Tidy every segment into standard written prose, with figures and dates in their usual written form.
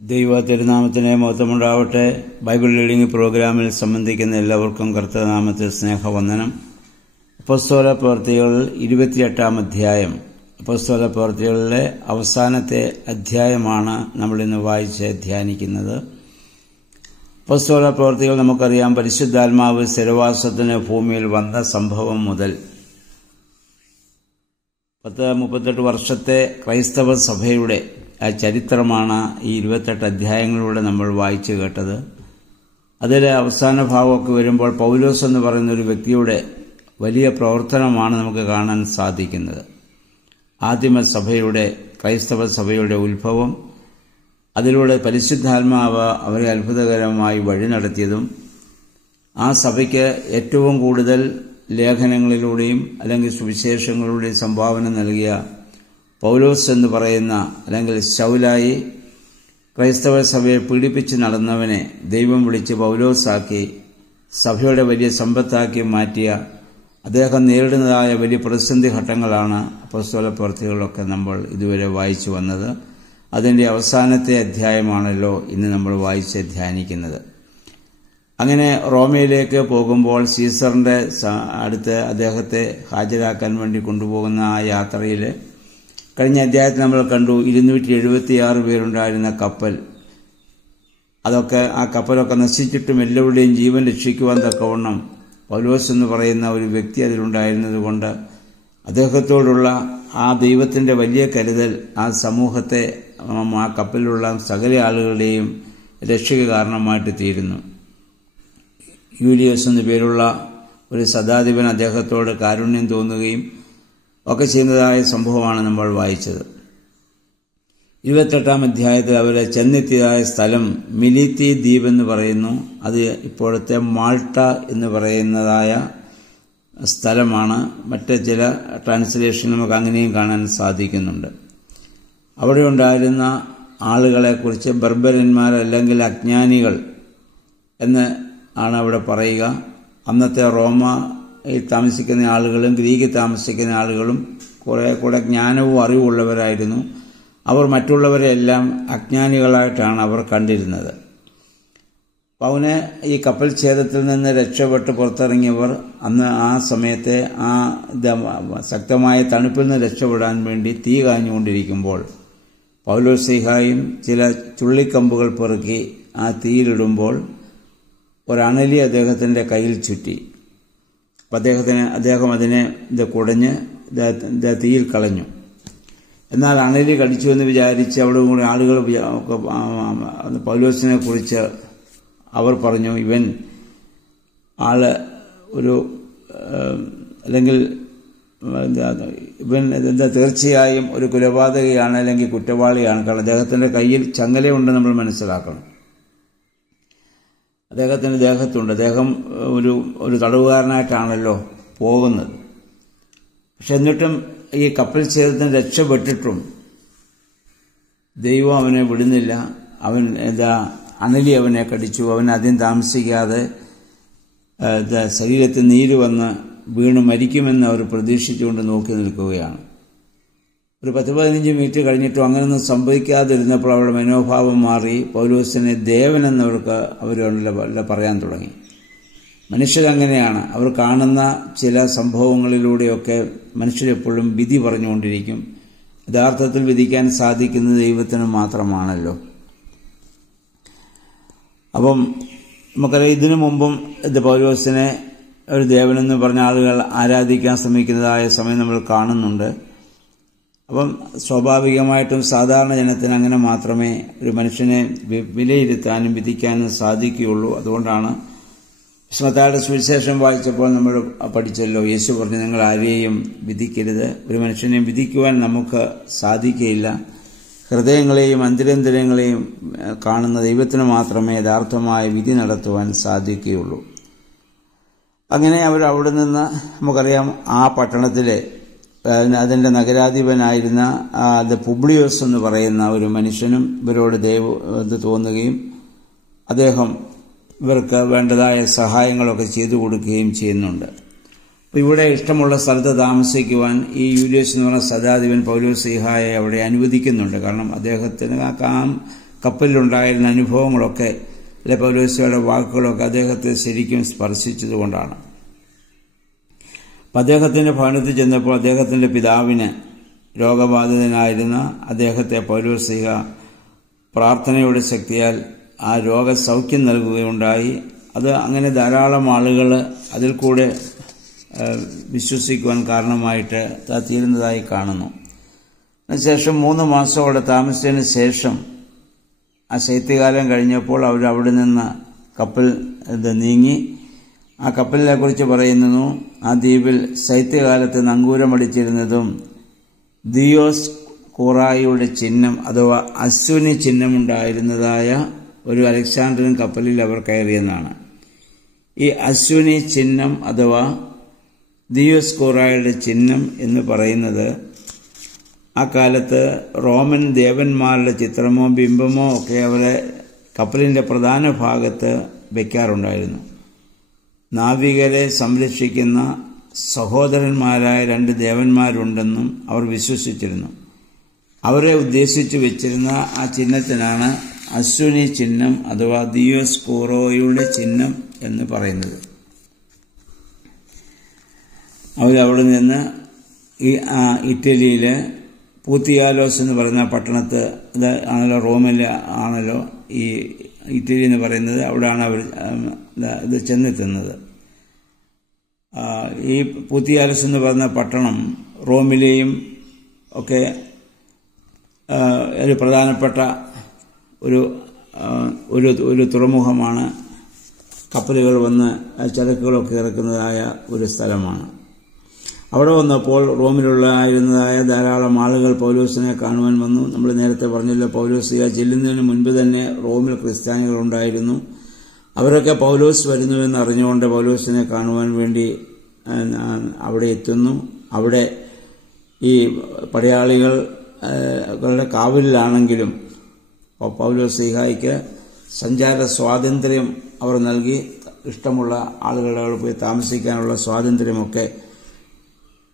ദൈവ തിരുനാമത്തിന് മഹത്വമുണ്ടാവട്ടെ. Bible reading പ്രോഗ്രാമിൽ സംബന്ധിക്കുന്ന എല്ലാവർക്കും കർത്തൃനാമത്തിൽ സ്നേഹവന്ദനം. അപ്പോസ്തല പ്രവൃത്തികൾ 28-ാം അധ്യായം. അപ്പോസ്തല പ്രവൃത്തികളിലെ അവസാനത്തെ അധ്യായമാണ് നമ്മളിന്ന് വായിച്ച് ധ്യാനിക്കുന്നത്. അപ്പോസ്തല പ്രവൃത്തികൾ നമുക്കറിയാം, പരിശുദ്ധാത്മാവ് സ്ഥിരവാസത്തിന് ഭൂമിയിൽ വന്ന സംഭവം മുതൽ 38 വർഷത്തെ ക്രൈസ്തവ സഭയുടെ ആ ചരിത്രമാണ് ഈ 28 അധ്യായങ്ങളിലൂടെ നമ്മൾ വായിച്ചു കേട്ടത്. അതിലെ അവസാന ഭാഗമൊക്കെ വരുമ്പോൾ പൗലോസ് എന്ന് പറയുന്ന ഒരു വ്യക്തിയുടെ വലിയ പ്രവർത്തനമാണ് നമുക്ക് കാണാൻ സാധിക്കുന്നത്. ആദിമസഭയുടെ, ക്രൈസ്തവ സഭയുടെ ഉത്ഭവം, അതിലൂടെ പരിശുദ്ധാത്മാവ് അവരെ അത്ഭുതകരമായി വഴി നടത്തിയതും, ആ സഭയ്ക്ക് ഏറ്റവും കൂടുതൽ ലേഖനങ്ങളിലൂടെയും അല്ലെങ്കിൽ സുവിശേഷങ്ങളിലൂടെയും സംഭാവന നൽകിയ പൗലോസ് എന്ന് പറയുന്ന, അല്ലെങ്കിൽ ശൗലായി ക്രൈസ്തവ സഭയെ പീഡിപ്പിച്ച് നടന്നവനെ ദൈവം വിളിച്ച് പൗലോസാക്കി സഭയുടെ വലിയ സമ്പത്താക്കി മാറ്റിയ അദ്ദേഹം നേരിടുന്നതായ വലിയ പ്രതിസന്ധി ഘട്ടങ്ങളാണ് അപ്പോസ്തല പ്രവൃത്തികളിലൊക്കെ നമ്മൾ ഇതുവരെ വായിച്ചു വന്നത്. അതിൻ്റെ അവസാനത്തെ അധ്യായമാണല്ലോ ഇന്ന് നമ്മൾ വായിച്ച് ധ്യാനിക്കുന്നത്. അങ്ങനെ റോമയിലേക്ക് പോകുമ്പോൾ സീസറിന്റെ അടുത്ത് അദ്ദേഹത്തെ ഹാജരാക്കാൻ വേണ്ടി കൊണ്ടുപോകുന്ന ആ യാത്രയിൽ കഴിഞ്ഞ അധ്യായത്തിൽ നമ്മൾ കണ്ടു 276 പേരുണ്ടായിരുന്ന കപ്പൽ. ആ കപ്പലൊക്കെ നശിച്ചിട്ടും എല്ലാവരുടെയും ജീവൻ രക്ഷിക്കുവാൻ തക്കവണ്ണം പൗലോസ് എന്ന് പറയുന്ന ഒരു വ്യക്തി അതിലുണ്ടായിരുന്നത് കൊണ്ട് അദ്ദേഹത്തോടുള്ള ആ ദൈവത്തിന്റെ വലിയ കരുതൽ ആ സമൂഹത്തെ, ആ കപ്പലിലുള്ള സകല ആളുകളുടെയും രക്ഷയ്ക്ക് കാരണമായിട്ട് തീരുന്നു. യൂലിയസ് എന്നു പേരുള്ള ഒരു ശതാധിപൻ അദ്ദേഹത്തോട് കാരുണ്യം തോന്നുകയും ഒക്കെ ചെയ്യുന്നതായ സംഭവമാണ് നമ്മൾ വായിച്ചത്. 28-ാം അധ്യായത്തിൽ അവരെ ചെന്നെത്തിയതായ സ്ഥലം മിലീത്തി ദ്വീപ് എന്ന് പറയുന്നു. അത് ഇപ്പോഴത്തെ മാൾട്ട എന്ന് പറയുന്നതായ സ്ഥലമാണ്. മറ്റ് ചില ട്രാൻസ്ലേഷൻ നമുക്ക് അങ്ങനെയും കാണാൻ സാധിക്കുന്നുണ്ട്. അവിടെ ഉണ്ടായിരുന്ന ആളുകളെക്കുറിച്ച് ബർബരന്മാർ അല്ലെങ്കിൽ അജ്ഞാനികൾ എന്ന് ആണ് അവിടെ പറയുക. അന്നത്തെ റോമയിൽ താമസിക്കുന്ന ആളുകളും ഗ്രീക്കിൽ താമസിക്കുന്ന ആളുകളും കൂടെ ജ്ഞാനവും അറിവുള്ളവരായിരുന്നു. അവർ മറ്റുള്ളവരെല്ലാം അജ്ഞാനികളായിട്ടാണ് അവർ കണ്ടിരുന്നത്. പൗനെ ഈ കപ്പൽ ഛേദത്തിൽ നിന്ന് രക്ഷപ്പെട്ട് പുറത്തിറങ്ങിയവർ അന്ന് ആ സമയത്തെ ആ ശക്തമായ തണുപ്പിൽ നിന്ന് രക്ഷപ്പെടാൻ വേണ്ടി തീ കാഞ്ഞുകൊണ്ടിരിക്കുമ്പോൾ പൗലോസ്ലീഹായും ചില ചുള്ളിക്കമ്പുകൾ പെറുക്കി ആ തീയിലിടുമ്പോൾ ഒരണലി അദ്ദേഹത്തിന്റെ കയ്യിൽ ചുറ്റി. അദ്ദേഹം അതിനെ കുടഞ്ഞ് തീയിൽ കളഞ്ഞു. എന്നാൽ അണലി കടിച്ചു എന്ന് വിചാരിച്ച് അവിടെ കൂടി ആളുകൾ പൗലോസിനെ കുറിച്ച് അവർ പറഞ്ഞു, ഇവൻ ആള് ഒരു അല്ലെങ്കിൽ ഇവൻ തീർച്ചയായും ഒരു കൊലപാതകയാണ് അല്ലെങ്കിൽ കുറ്റവാളിയാണ്. കാരണം അദ്ദേഹത്തിന്റെ കയ്യിൽ ചങ്ങലയുണ്ട്, നമ്മൾ മനസ്സിലാക്കണം. അദ്ദേഹത്തിന്റെ ദേഹത്തുണ്ട്. അദ്ദേഹം ഒരു തടവുകാരനായിട്ടാണല്ലോ പോകുന്നത്. പക്ഷെ എന്നിട്ടും ഈ കപ്പൽ ഛേദത്തിന് രക്ഷപ്പെട്ടിട്ടും ദൈവം അവനെ വിടുന്നില്ല. അണലി അവനെ കടിച്ചു. അവൻ അധികം താമസിക്കാതെ ശരീരത്തിൽ നീര് വന്ന് വീണ് മരിക്കുമെന്ന് അവർ പ്രതീക്ഷിച്ചുകൊണ്ട് നോക്കി നിൽക്കുകയാണ്. ഒരു 10-15 മിനിറ്റ് കഴിഞ്ഞിട്ടും അങ്ങനെയൊന്നും സംഭവിക്കാതിരുന്നപ്പോൾ അവരുടെ മനോഭാവം മാറി. പൗലോസിനെ ദേവനെന്നവർക്ക് അവരല്ല പറയാൻ തുടങ്ങി. മനുഷ്യരങ്ങനെയാണ്. അവർ കാണുന്ന ചില സംഭവങ്ങളിലൂടെയൊക്കെ മനുഷ്യരെപ്പോഴും വിധി പറഞ്ഞുകൊണ്ടിരിക്കും. യഥാർത്ഥത്തിൽ വിധിക്കാൻ സാധിക്കുന്നത് ദൈവത്തിന് മാത്രമാണല്ലോ. അപ്പം നമുക്കറിയാം, ഇതിനു മുമ്പും പൗലോസിനെ ഒരു ദേവനെന്ന് പറഞ്ഞ ആളുകൾ ആരാധിക്കാൻ ശ്രമിക്കുന്നതായ സമയം നമ്മൾ കാണുന്നുണ്ട്. അപ്പം സ്വാഭാവികമായിട്ടും സാധാരണ ജനത്തിന് അങ്ങനെ മാത്രമേ ഒരു മനുഷ്യനെ വിലയിരുത്താനും വിധിക്കാനും സാധിക്കുകയുള്ളൂ. അതുകൊണ്ടാണ് മത്തായിയുടെ സുവിശേഷം വായിച്ചപ്പോൾ നമ്മൾ പഠിച്ചല്ലോ, യേശു പറഞ്ഞു, നിങ്ങൾ ആരെയും വിധിക്കരുത്. ഒരു മനുഷ്യനെ വിധിക്കുവാൻ നമുക്ക് സാധിക്കുകയില്ല. ഹൃദയങ്ങളെയും അന്തരേന്ദ്രിയങ്ങളെയും കാണുന്ന ദൈവത്തിന് മാത്രമേ യഥാർത്ഥമായ വിധി നടത്തുവാൻ സാധിക്കുകയുള്ളൂ. അങ്ങനെ അവർ അവിടെ നിന്ന്, നമുക്കറിയാം, ആ പട്ടണത്തിലെ അതിന്റെ നഗരാധിപനായിരുന്ന പുബ്ലിയോസ് എന്ന് പറയുന്ന ഒരു മനുഷ്യനും ഇവരോട് ഇത് തോന്നുകയും അദ്ദേഹം ഇവർക്ക് വേണ്ടതായ സഹായങ്ങളൊക്കെ ചെയ്തു കൊടുക്കുകയും ചെയ്യുന്നുണ്ട്. അപ്പോൾ ഇവിടെ ഇഷ്ടമുള്ള സ്ഥലത്ത് താമസിക്കുവാൻ ഈ യൂലിയസ് എന്ന് പറഞ്ഞ ശതാധിപൻ പൗലോസ്ലീഹായെ അവിടെ അനുവദിക്കുന്നുണ്ട്. കാരണം അദ്ദേഹത്തിന് കപ്പലിലുണ്ടായിരുന്ന അനുഭവങ്ങളൊക്കെ അല്ലെ പൗലോസ്ലിഹയുടെ വാക്കുകളൊക്കെ അദ്ദേഹത്തെ ശരിക്കും സ്പർശിച്ചതുകൊണ്ടാണ്. അപ്പം അദ്ദേഹത്തിൻ്റെ ഭവനത്തിൽ ചെന്നപ്പോൾ അദ്ദേഹത്തിൻ്റെ പിതാവിന് രോഗബാധിതനായിരുന്ന അദ്ദേഹത്തെ പൗലോസ്ലിഹ പ്രാർത്ഥനയുടെ ശക്തിയാൽ ആ രോഗസൗഖ്യം നൽകുകയുണ്ടായി. അത് അങ്ങനെ ധാരാളം ആളുകൾ അതിൽ കൂടെ വിശ്വസിക്കുവാൻ കാരണമായിട്ട് തീരുന്നതായി കാണുന്നു. അതിനുശേഷം 3 മാസം അവിടെ താമസിച്ചതിന് ശേഷം ആ ശൈത്യകാലം കഴിഞ്ഞപ്പോൾ അവർ അവിടെ നിന്ന് കപ്പൽ നീങ്ങി. ആ കപ്പലിനെ കുറിച്ച് പറയുന്നു, ആ ദ്വീപിൽ ശൈത്യകാലത്ത് നങ്കൂരമടിച്ചിരുന്നതും ദിയോസ് കൂറായിയുടെ ചിഹ്നം അഥവാ അശ്വിനി ചിഹ്നമുണ്ടായിരുന്നതായ ഒരു അലക്സാണ്ട്രിയൻ കപ്പലിൽ അവർ കയറിയെന്നാണ്. ഈ അശ്വിനി ചിഹ്നം അഥവാ ദിയോസ് കൂറായുടെ ചിഹ്നം എന്ന് പറയുന്നത് ആ കാലത്ത് റോമൻ ദേവന്മാരുടെ ചിത്രമോ ബിംബമോ ഒക്കെ അവരെ കപ്പലിൻ്റെ പ്രധാന ഭാഗത്ത് വയ്ക്കാറുണ്ടായിരുന്നു. നാവികരെ സംരക്ഷിക്കുന്ന സഹോദരന്മാരായ 2 ദേവന്മാരുണ്ടെന്നും അവർ വിശ്വസിച്ചിരുന്നു. അവരെ ഉദ്ദേശിച്ചു വെച്ചിരുന്ന ആ ചിഹ്നത്തിനാണ് അശ്വിനി ചിഹ്നം അഥവാ ദിയോസ് കൂറോയുടെ ചിഹ്നം എന്ന് പറയുന്നത്. അവരവിടെ നിന്ന് ഇറ്റലിയിലെ പൂത്തിയാലോസ് എന്ന് പറയുന്ന പട്ടണത്ത്, ഇത് ആണല്ലോ റോമിലെ ആണല്ലോ ഈ ഇറ്റലി എന്ന് പറയുന്നത്, അവിടെയാണ് അവർ ഇത് ചെന്നെത്തുന്നത്. ഈ പൂത്തിയാലോസ് എന്ന് പറയുന്ന പട്ടണം റോമിലെയും ഒക്കെ ഒരു പ്രധാനപ്പെട്ട ഒരു തുറമുഖമാണ്. കപ്പലുകൾ വന്ന് ചരക്കുകളൊക്കെ ഇറക്കുന്നതായ ഒരു സ്ഥലമാണ്. അവിടെ വന്നപ്പോൾ റോമിലുള്ളതായിരുന്നതായ ധാരാളം ആളുകൾ പൗലോസിനെ കാണുവാൻ വന്നു. നമ്മൾ നേരത്തെ പറഞ്ഞല്ലോ, പൗലോസ് ചെല്ലുന്നതിന് മുൻപ് തന്നെ റോമിൽ ക്രിസ്ത്യാനികളുണ്ടായിരുന്നു. അവരൊക്കെ പൗലോസ് വരുന്നുവെന്ന് അറിഞ്ഞുകൊണ്ട് പൗലോസിനെ കാണുവാൻ വേണ്ടി അവിടെ എത്തുന്നു. അവിടെ ഈ പടയാളികളുടെ കാവലിലാണെങ്കിലും പൗലോസ്ലീഹായ്ക്ക് സഞ്ചാര സ്വാതന്ത്ര്യം അവർ നൽകി. ഇഷ്ടമുള്ള ആളുകളുടെ അവിടെ പോയി താമസിക്കാനുള്ള സ്വാതന്ത്ര്യമൊക്കെ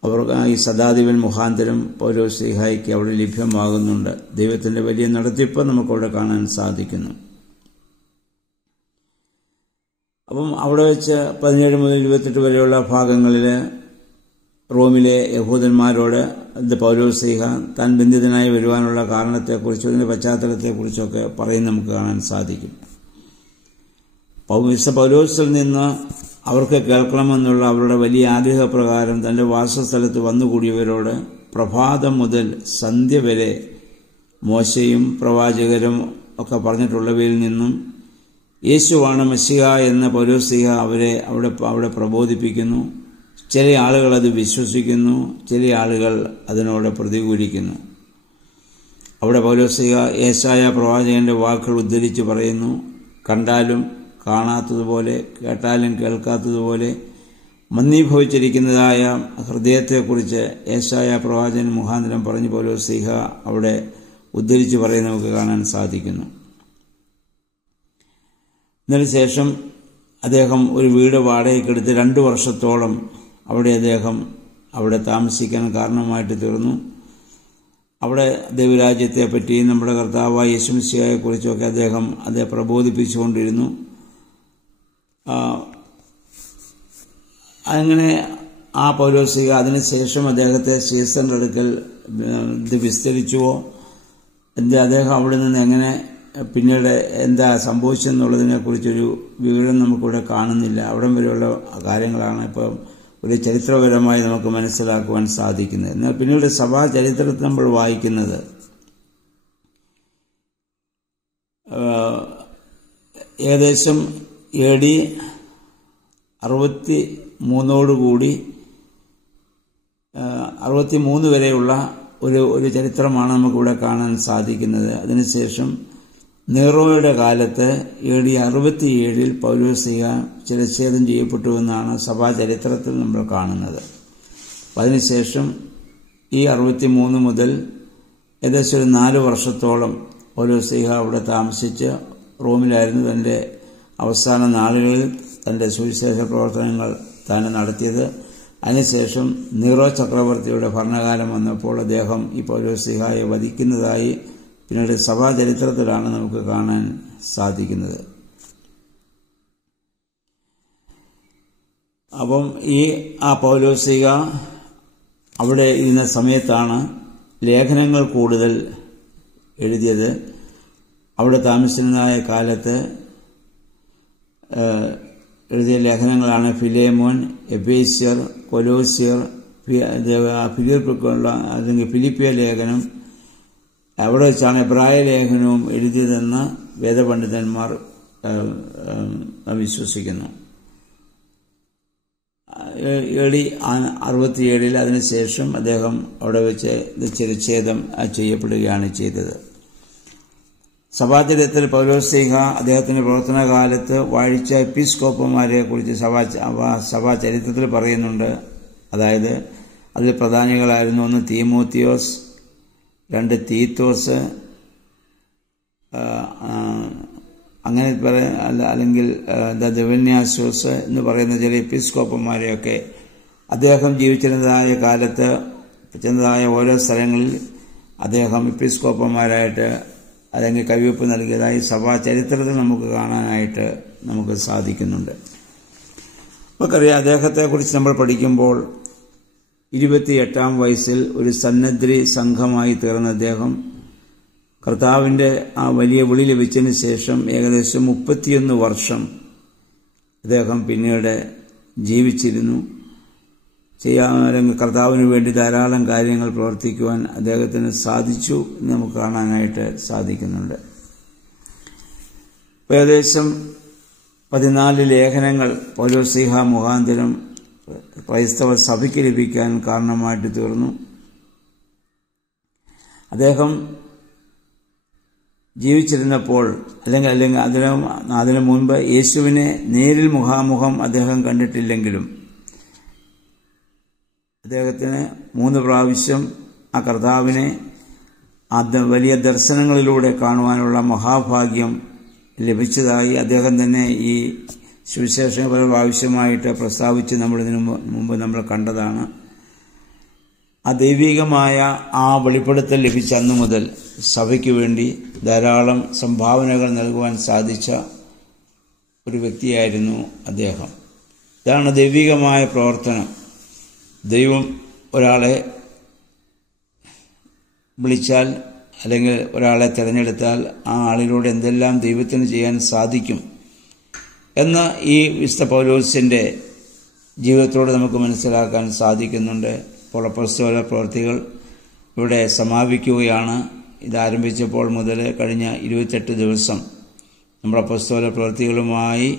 അവർക്ക് ഈ ശതാധിപൻ മുഖാന്തരം പൗലോസ്ലീഹായ്ക്ക് അവിടെ ലഭ്യമാകുന്നുണ്ട്. ദൈവത്തിൻ്റെ വലിയ നടത്തിപ്പ് നമുക്കവിടെ കാണാൻ സാധിക്കുന്നു. അപ്പം അവിടെ വെച്ച് 17 മുതൽ 28 വരെയുള്ള ഭാഗങ്ങളിൽ റോമിലെ യഹൂദന്മാരോട് പൗലോസ്ലീഹ താൻ ബന്ധിതനായി വരുവാനുള്ള കാരണത്തെക്കുറിച്ചും അതിൻ്റെ പശ്ചാത്തലത്തെക്കുറിച്ചൊക്കെ പറയും നമുക്ക് കാണാൻ സാധിക്കും. പൗലോസിൽ നിന്ന് അവർക്ക് കേൾക്കണമെന്നുള്ള അവരുടെ വലിയ ആഗ്രഹപ്രകാരം തൻ്റെ വാസസ്ഥലത്ത് വന്നുകൂടിയവരോട് പ്രഭാതം മുതൽ സന്ധ്യ വരെ മോശയും പ്രവാചകരും ഒക്കെ പറഞ്ഞിട്ടുള്ളവയിൽ നിന്നും യേശുവാണ് മെസ്സിഹ എന്ന് പൗലോസ്ലീഹ അവരെ അവിടെ പ്രബോധിപ്പിക്കുന്നു. ചില ആളുകൾ അത് വിശ്വസിക്കുന്നു, ചില ആളുകൾ അതിനോട് പ്രതികൂലിക്കുന്നു. അവിടെ പൗലോസ്ലീഹ യേശയ്യാ പ്രവാചകന്റെ വാക്കുകൾ ഉദ്ധരിച്ച് പറയുന്നു, കണ്ടാലും കാണാത്തതുപോലെ കേട്ടാലും കേൾക്കാത്തതുപോലെ മന്ദീഭവിച്ചിരിക്കുന്നതായ ഹൃദയത്തെക്കുറിച്ച് യേശയ്യാ പ്രവാചകൻ മുഖാന്തരം പറഞ്ഞ് പൗലോസ്ലീഹ അവിടെ ഉദ്ധരിച്ച് പറയുന്നത് നമുക്ക് കാണാൻ സാധിക്കുന്നു. ഇതിനുശേഷം അദ്ദേഹം ഒരു വീട് വാടകയ്ക്കെടുത്ത് 2 വർഷത്തോളം അവിടെ താമസിക്കാൻ കാരണമായിട്ട് തീർന്നു. അവിടെ ദൈവരാജ്യത്തെ പറ്റിയും നമ്മുടെ കർത്താവായ യേശുമിശിഹായെക്കുറിച്ചൊക്കെ അദ്ദേഹം പ്രബോധിപ്പിച്ചുകൊണ്ടിരുന്നു. അങ്ങനെ ആ പൗലോസ്ലീഹ അതിനുശേഷം അദ്ദേഹത്തെ സീസറിന്റെ അടുക്കൽ ഇത് വിസ്തരിച്ചുവോ, അദ്ദേഹം അവിടെ നിന്ന് എങ്ങനെ പിന്നീട് എന്താ സംഭവിച്ചെന്നുള്ളതിനെക്കുറിച്ചൊരു വിവരം നമുക്കിവിടെ കാണുന്നില്ല. അവിടം വരെയുള്ള കാര്യങ്ങളാണ് ഇപ്പം ഒരു ചരിത്രപരമായി നമുക്ക് മനസ്സിലാക്കുവാൻ സാധിക്കുന്നത്. എന്നാൽ പിന്നീട് സഭാ ചരിത്രത്തിൽ നമ്മൾ വായിക്കുന്നത് ഏകദേശം AD 63 വരെയുള്ള ഒരു ചരിത്രമാണ് നമുക്കിവിടെ കാണാൻ സാധിക്കുന്നത്. അതിനുശേഷം നെറോയുടെ കാലത്ത് AD 67 പൗലോസ്ലീഹ ശിരച്ഛേദം ചെയ്യപ്പെട്ടുവെന്നാണ് സഭാ ചരിത്രത്തിൽ നമ്മൾ കാണുന്നത്. അതിനുശേഷം ഈ 63 മുതൽ ഏകദേശം ഒരു 4 വർഷത്തോളം പൗലോസ്ലീഹ അവിടെ താമസിച്ച് റോമിലായിരുന്നു തൻ്റെ അവസാന നാളുകളിൽ തൻ്റെ സുവിശേഷ പ്രവർത്തനങ്ങൾ താൻ നടത്തിയത്. അതിനുശേഷം നീറോ ചക്രവർത്തിയുടെ ഭരണകാലം വന്നപ്പോൾ അദ്ദേഹം ഈ പൗലോസ്ലീഹായെ വധിക്കുന്നതായി പിന്നീട് സഭാചരിത്രത്തിലാണ് നമുക്ക് കാണാൻ സാധിക്കുന്നത്. അപ്പം ആ പൗലോസിക അവിടെ ഇരുന്ന സമയത്താണ് ലേഖനങ്ങൾ കൂടുതൽ എഴുതിയത്. അവിടെ താമസിക്കുന്നതായ കാലത്ത് എഴുതിയ ലേഖനങ്ങളാണ് ഫിലേമോൻ, എഫേസ്യർ, കൊലോസ്യർ, ഫിലിപ്പിക്കുള്ള അല്ലെങ്കിൽ ഫിലിപ്പിയ ലേഖനം. അവിടെ വെച്ചാണ് എബ്രായ ലേഖനവും എഴുതിയതെന്ന് വേദപണ്ഡിതന്മാർ വിശ്വസിക്കുന്നു. AD 67 അതിനുശേഷം അദ്ദേഹം അവിടെ വെച്ച് ചിരച്ഛേദം ചെയ്യപ്പെടുകയാണ് ചെയ്തത്. സഭാചരിത്രത്തിൽ പൗലോസ്ലീഹ അദ്ദേഹത്തിന്റെ പ്രവർത്തനകാലത്ത് വാഴിച്ച എപ്പിസ്കോപ്പന്മാരെ കുറിച്ച് സഭാചരിത്രത്തിൽ പറയുന്നുണ്ട്. അതായത് അതിൽ പ്രധാനികളായിരുന്നു: 1 തീമോത്തിയോസ്, 2 തീത്തോസ്, അങ്ങനെ അല്ലെങ്കിൽ ദിവന്യാസോസ് എന്ന് പറയുന്ന ചില എപ്പിസ്കോപ്പന്മാരെയൊക്കെ അദ്ദേഹം ജീവിച്ചിരുന്നതായ കാലത്ത് ചെന്നതായ ഓരോ സ്ഥലങ്ങളിൽ അദ്ദേഹം എപ്പിസ്കോപ്പന്മാരായിട്ട് അല്ലെങ്കിൽ കൈവയ്പ് നൽകിയതായി സഭാചരിത്രത്തിൽ നമുക്ക് കാണാനായിട്ട് നമുക്ക് സാധിക്കുന്നുണ്ട്. നമുക്കറിയാം, അദ്ദേഹത്തെക്കുറിച്ച് നമ്മൾ പഠിക്കുമ്പോൾ 28-ാം വയസ്സിൽ ഒരു സന്നദ്ധി സംഘമായി തീർന്ന അദ്ദേഹം കർത്താവിന്റെ ആ വലിയ വിളി ലഭിച്ചതിന് ശേഷം ഏകദേശം 31 വർഷം അദ്ദേഹം പിന്നീട് ജീവിച്ചിരുന്നു. കർത്താവിന് വേണ്ടി ധാരാളം കാര്യങ്ങൾ പ്രവർത്തിക്കുവാൻ അദ്ദേഹത്തിന് സാധിച്ചു എന്ന് നമുക്ക് കാണാനായിട്ട് സാധിക്കുന്നുണ്ട്. ഏകദേശം 14 ലേഖനങ്ങൾ പൗലോസ്ലീഹ മുഖാന്തരം ക്രൈസ്തവ സഭയ്ക്ക് ലഭിക്കാൻ കാരണമായിട്ട് തീർന്നു. അദ്ദേഹം ജീവിച്ചിരുന്നപ്പോൾ അല്ലെങ്കിൽ അതിനു മുൻപ് യേശുവിനെ നേരിൽ മുഖാമുഖം അദ്ദേഹം കണ്ടിട്ടില്ലെങ്കിലും അദ്ദേഹത്തിന് 3 പ്രാവശ്യം ആ കർത്താവിനെ വലിയ ദർശനങ്ങളിലൂടെ കാണുവാനുള്ള മഹാഭാഗ്യം ലഭിച്ചതായി അദ്ദേഹം തന്നെ ഈ സുവിശേഷം പല പ്രാവശ്യമായിട്ട് പ്രസ്താവിച്ച് നമ്മളിതിനു മുമ്പ് നമ്മൾ കണ്ടതാണ്. ആ ദൈവികമായ ആ വെളിപ്പെടുത്തൽ ലഭിച്ച അന്നു മുതൽ സഭയ്ക്ക് വേണ്ടി ധാരാളം സംഭാവനകൾ നൽകുവാൻ സാധിച്ച ഒരു വ്യക്തിയായിരുന്നു അദ്ദേഹം. ഇതാണ് ദൈവികമായ പ്രവർത്തനം. ദൈവം ഒരാളെ വിളിച്ചാൽ അല്ലെങ്കിൽ ഒരാളെ തിരഞ്ഞെടുത്താൽ ആ ആളിലൂടെ എന്തെല്ലാം ദൈവത്തിന് ചെയ്യാൻ സാധിക്കും എന്ന് ഈ വിശുദ്ധ പൗലോസിന്റെ ജീവിതത്തോട് നമുക്ക് മനസ്സിലാക്കാൻ സാധിക്കുന്നുണ്ട്. അപ്പോൾ അപ്പോസ്തല പ്രവൃത്തികൾ ഇവിടെ സമാപിക്കുകയാണ്. ഇതാരംഭിച്ചപ്പോൾ മുതൽ കഴിഞ്ഞ 28 ദിവസം നമ്മൾ അപ്പോസ്തല പ്രവൃത്തികളുമായി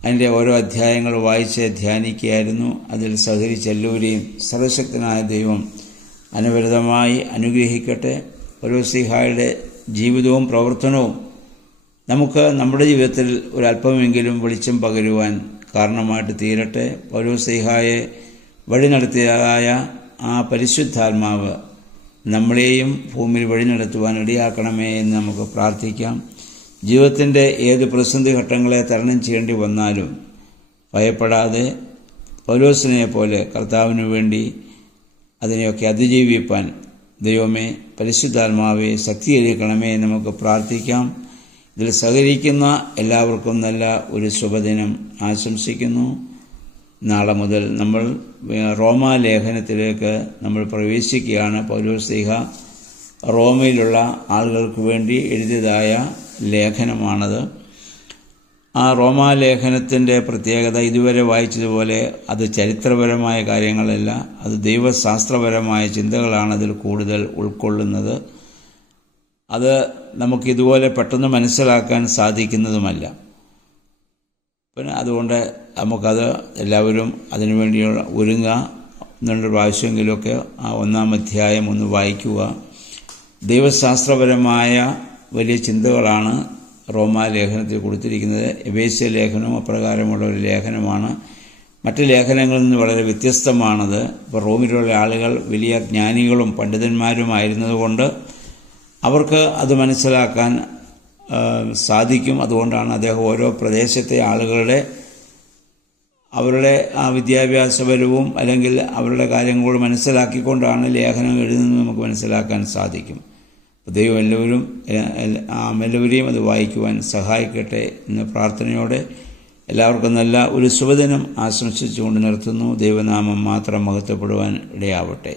അതിൻ്റെ ഓരോ അധ്യായങ്ങൾ വായിച്ച് ധ്യാനിക്കുകയായിരുന്നു. അതിൽ സഹകരിച്ച എല്ലാവരെയും സർവശക്തനായ ദൈവം അനവരതമായി അനുഗ്രഹിക്കട്ടെ. പൗലോസ്ലീഹായുടെ ജീവിതവും പ്രവർത്തനവും നമുക്ക് നമ്മുടെ ജീവിതത്തിൽ ഒരല്പമെങ്കിലും വെളിച്ചം പകരുവാൻ കാരണമായിട്ട് തീരട്ടെ. പൗലോസ്ലീഹായെ വഴി നടത്തിയതായ ആ പരിശുദ്ധാത്മാവ് നമ്മളെയും ഭൂമിയിൽ വഴി നടത്തുവാൻ ഇടയാക്കണമേ എന്ന് നമുക്ക് പ്രാർത്ഥിക്കാം. ജീവിതത്തിൻ്റെ ഏത് പ്രതിസന്ധി ഘട്ടങ്ങളെ തരണം ചെയ്യേണ്ടി വന്നാലും ഭയപ്പെടാതെ പൗലോസിനെ പോലെ കർത്താവിനു വേണ്ടി അതിനെയൊക്കെ അതിജീവിപ്പാൻ ദൈവമേ, പരിശുദ്ധാത്മാവെ ശക്തീകരിക്കണമേ എന്ന് നമുക്ക് പ്രാർത്ഥിക്കാം. ഇതിൽ സഹകരിക്കുന്ന എല്ലാവർക്കും നല്ല ഒരു ശുഭദിനം ആശംസിക്കുന്നു. നാളെ മുതൽ നമ്മൾ റോമാലേഖനത്തിലേക്ക് നമ്മൾ പ്രവേശിക്കുകയാണ്. പൗലോസ്ലീഹ റോമയിലുള്ള ആളുകൾക്ക് വേണ്ടി എഴുതിയതായ ലേഖനമാണത്. ആ റോമാലേഖനത്തിൻ്റെ പ്രത്യേകത ഇതുവരെ വായിച്ചതുപോലെ അത് ചരിത്രപരമായ കാര്യങ്ങളല്ല, അത് ദൈവശാസ്ത്രപരമായ ചിന്തകളാണ് അതിൽ കൂടുതൽ ഉൾക്കൊള്ളുന്നത്. അത് നമുക്കിതുപോലെ പെട്ടെന്ന് മനസ്സിലാക്കാൻ സാധിക്കുന്നതുമല്ല. പിന്നെ അതുകൊണ്ട് നമുക്കത് എല്ലാവരും അതിനുവേണ്ടിയുള്ള ഒരുങ്ങുക. 2 പ്രാവശ്യമെങ്കിലുമൊക്കെ ആ 1-ാം അധ്യായം ഒന്ന് വായിക്കുക. ദൈവശാസ്ത്രപരമായ വലിയ ചിന്തകളാണ് റോമാലേഖനത്തിൽ കൊടുത്തിരിക്കുന്നത്. എഫേസ്യ ലേഖനവും അപ്രകാരമുള്ള ഒരു ലേഖനമാണ്. മറ്റ് ലേഖനങ്ങളിൽ നിന്ന് വളരെ വ്യത്യസ്തമാണത്. ഇപ്പോൾ റോമിലുള്ള ആളുകൾ വലിയ ജ്ഞാനികളും പണ്ഡിതന്മാരുമായിരുന്നതുകൊണ്ട് അവർക്ക് അത് മനസ്സിലാക്കാൻ സാധിക്കും. അതുകൊണ്ടാണ് അദ്ദേഹം ഓരോ പ്രദേശത്തെ ആളുകളുടെ അവരുടെ ആ വിദ്യാഭ്യാസപരവും അല്ലെങ്കിൽ അവരുടെ കാര്യങ്ങൾ മനസ്സിലാക്കിക്കൊണ്ടാണ് ലേഖനം എഴുതുന്നത് നമുക്ക് മനസ്സിലാക്കാൻ സാധിക്കും. ദൈവം എല്ലാവരെയും അത് വായിക്കുവാൻ സഹായിക്കട്ടെ എന്ന പ്രാർത്ഥനയോടെ എല്ലാവർക്കും നല്ല ഒരു ശുഭദിനം ആശംസിച്ചുകൊണ്ട് നിർത്തുന്നു. ദൈവനാമം മാത്രം മഹത്വപ്പെടുവാൻ ഇടയാവട്ടെ.